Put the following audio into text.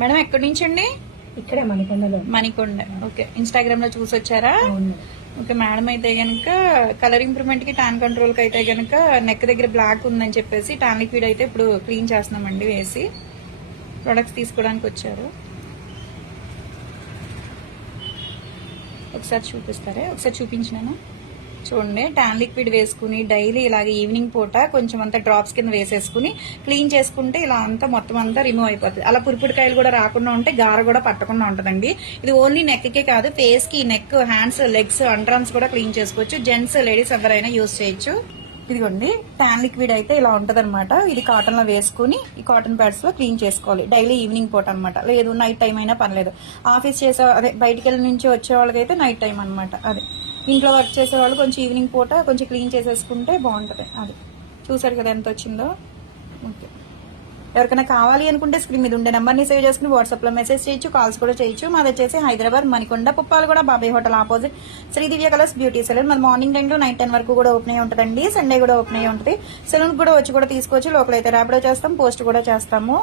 Madam ఎక్కడి నుంచి అండి? ఇక్కడే మణికొండ. ఓకే, ఇన్స్టాగ్రామ్ లో చూసి వచ్చారా? ఓకే మేడం, అయితే గనక కలర్ ఇంప్రూవ్మెంట్ కి టాన్ కంట్రోల్ కి అయితే గనక నెక్ దగ్గర బ్లాక్ ఉందని చెప్పేసి టాన్ లిక్విడ్ అయితే ఇప్పుడు క్లీన్ చేస్తున్నామండి వేసి. ప్రొడక్ట్స్ తీసుకోవడానికి వచ్చారు. ఒకసారి చూపిస్తారా? ఒకసారి చూపించినాను చూడండి. టాన్ లిక్విడ్ వేసుకుని డైలీ ఇలాగే ఈవినింగ్ పూట కొంచెం అంతా డ్రాప్స్ కింద వేసేసుకుని క్లీన్ చేసుకుంటే ఇలా అంతా మొత్తం అంతా రిమూవ్ అయిపోతుంది. అలా పురిపుడికాయలు కూడా రాకుండా ఉంటే గార కూడా పట్టకుండా ఉంటుందండి. ఇది ఓన్లీ నెక్ కే కాదు, ఫేస్ కి, నెక్, హ్యాండ్స్, లెగ్స్, అండర్ఆర్మ్స్ కూడా క్లీన్ చేసుకోవచ్చు. జెంట్స్, లేడీస్ ఎవరైనా యూజ్ చేయొచ్చు. ఇదిగోండి టాన్ లిక్విడ్ అయితే ఇలా ఉంటదన్నమాట. ఇది కాటన్ లో వేసుకుని ఈ కాటన్ ప్యాడ్స్ లో క్లీన్ చేసుకోవాలి డైలీ ఈవినింగ్ పూట అనమాట. లేదు నైట్ టైం అయినా పర్లేదు. ఆఫీస్ చేసే అదే బయటికి వెళ్ళి నుంచి వచ్చే వాళ్ళకైతే నైట్ టైం అనమాట. అదే ఇంట్లో వర్క్ చేసే వాళ్ళు కొంచెం ఈవినింగ్ పూట కొంచెం క్లీన్ చేసేసుకుంటే బాగుంటది. అది చూసారు కదా ఎంత వచ్చిందో. ఓకే, ఎవరికైనా కావాలి అనుకుంటే స్క్రీన్ మీద ఉండే నెంబర్ ని సేవ్ చేసుకుని వాట్సాప్ లో మెసేజ్ చేయొచ్చు, కాల్స్ కూడా చేయొచ్చు. మాది వచ్చేసి హైదరాబాద్ మణికొండ, పుప్పాలగూడ, బాబాయ్ హోటల్ ఆపోజిట్ శ్రీ దివ్య కలర్స్ బ్యూటీ సెలూన్. మన మార్నింగ్ 10 to నైట్ 10 వరకు కూడా ఓపెన్ అయి ఉంటుందండి. సండే కూడా ఓపెన్ అయి ఉంటుంది. సెలూన్ కూడా వచ్చి కూడా తీసుకోవచ్చు. లోకల్ అయితే ర్యాపిడో చేస్తాం, పోస్ట్ కూడా చేస్తాము.